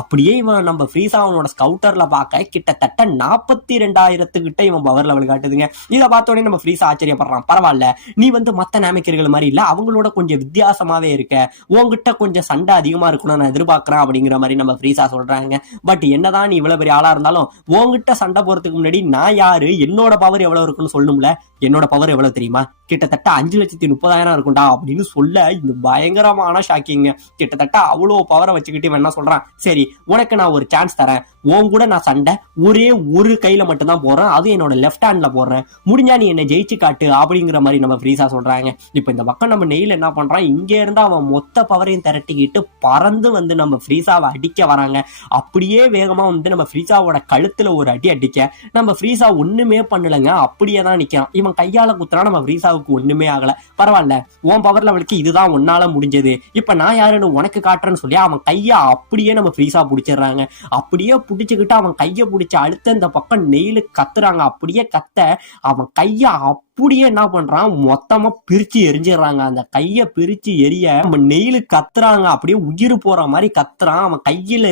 அப்படியே இவன் நம்ம ஃப்ரீஸா அவனோட ஸ்கவுட்டர்ல பார்க்க கிட்டத்தட்ட 42,000 கிட்ட இவன் பவர் லெவல் காட்டுதுங்க. இதை பார்த்த உடனே நம்ம ஃப்ரீஸா ஆச்சரியப்படுறான். பரவாயில்ல, நீ மத்த நாமிக்கர்கள் மாதிரி இல்ல, அவங்களோட கொஞ்சம் வித்தியாசமாவே இருக்க, உங்ககிட்ட கொஞ்சம் சண்டை அதிகமா இருக்கணும் நான் எதிர்பார்க்கிறேன் அப்படிங்கிற மாதிரி நம்ம ஃப்ரீஸா சொல்றாங்க. பட் என்னதான் நீ இவ்வளவு பெரிய ஆளா இருந்தாலும் உங்ககிட்ட சண்டை போறதுக்கு முன்னாடி நான் யாரு, என்னோட பவர் எவ்வளவு இருக்குன்னு சொல்லணும்ல. என்னோட பவர் எவ்வளவு தெரியுமா? கிட்டத்தட்ட 5,30,000 இருக்கும்டா அப்படின்னு சொல்ல இது பயங்கரமான ஷாக்கிங்க. கிட்டத்தட்ட அவ்வளோ பவரை வச்சுக்கிட்டு இவன் என்ன சொல்றான், சரி உனக்கு நான் ஒரு சான்ஸ் தரேன், உன் கூட நான் சண்டை ஒரே ஒரு கையில மட்டும் தான் போடுறேன், அதுவும் என்னோட லெஃப்ட் ஹேண்ட்ல போடுறேன், முடிஞ்சா நீ என்ன ஜெயிச்சு காட்டு அப்படிங்கிற மாதிரி நம்ம ஃப்ரீஸா சொல்றாங்க. இப்ப இந்த பக்கம் நம்ம நெயில் என்ன பண்றான், இங்க இருந்து அவன் மொத்த பவரையும் திரட்டிக்கிட்டு பறந்து நம்ம ஃப்ரீஸாவை அடிக்க வராங்க. அப்படியே வேகமா நம்ம ஃப்ரீஸாவோட கழுத்துல ஒரு அடி அடிக்க நம்ம ஃப்ரீஸா ஒண்ணுமே பண்ணலங்க, அப்படியே தான் நிக்கிறான். இவன் கையால குத்துறா, நம்ம ஃப்ரீஸாவுக்கு ஒண்ணுமே ஆகல. பரவாயில்ல, உன் பவர் லெவலுக்கு இதுதான் உன்னால முடிஞ்சது, இப்ப நான் யாருன்னு உனக்கு காட்டுறேன்னு சொல்லி அவன் கைய அப்படியே நம்ம ஃப்ரீஸா பிடிச்சிடுறாங்க. அப்படியே பிடிச்சுக்கிட்டு அவன் கைய பிடிச்ச அடுத்த இந்த பக்கம் நெயிலு கத்துறாங்க. அப்படியே கத்த அவன் கைய அப்படியே என்ன பண்றான், மொத்தமா பிரிச்சு எரிஞ்சிடறாங்க. அந்த கைய பிரிச்சு எரிய நம்ம நெயிலு கத்துறாங்க, அப்படியே உயிர் போற மாதிரி கத்துறான். அவன் கையில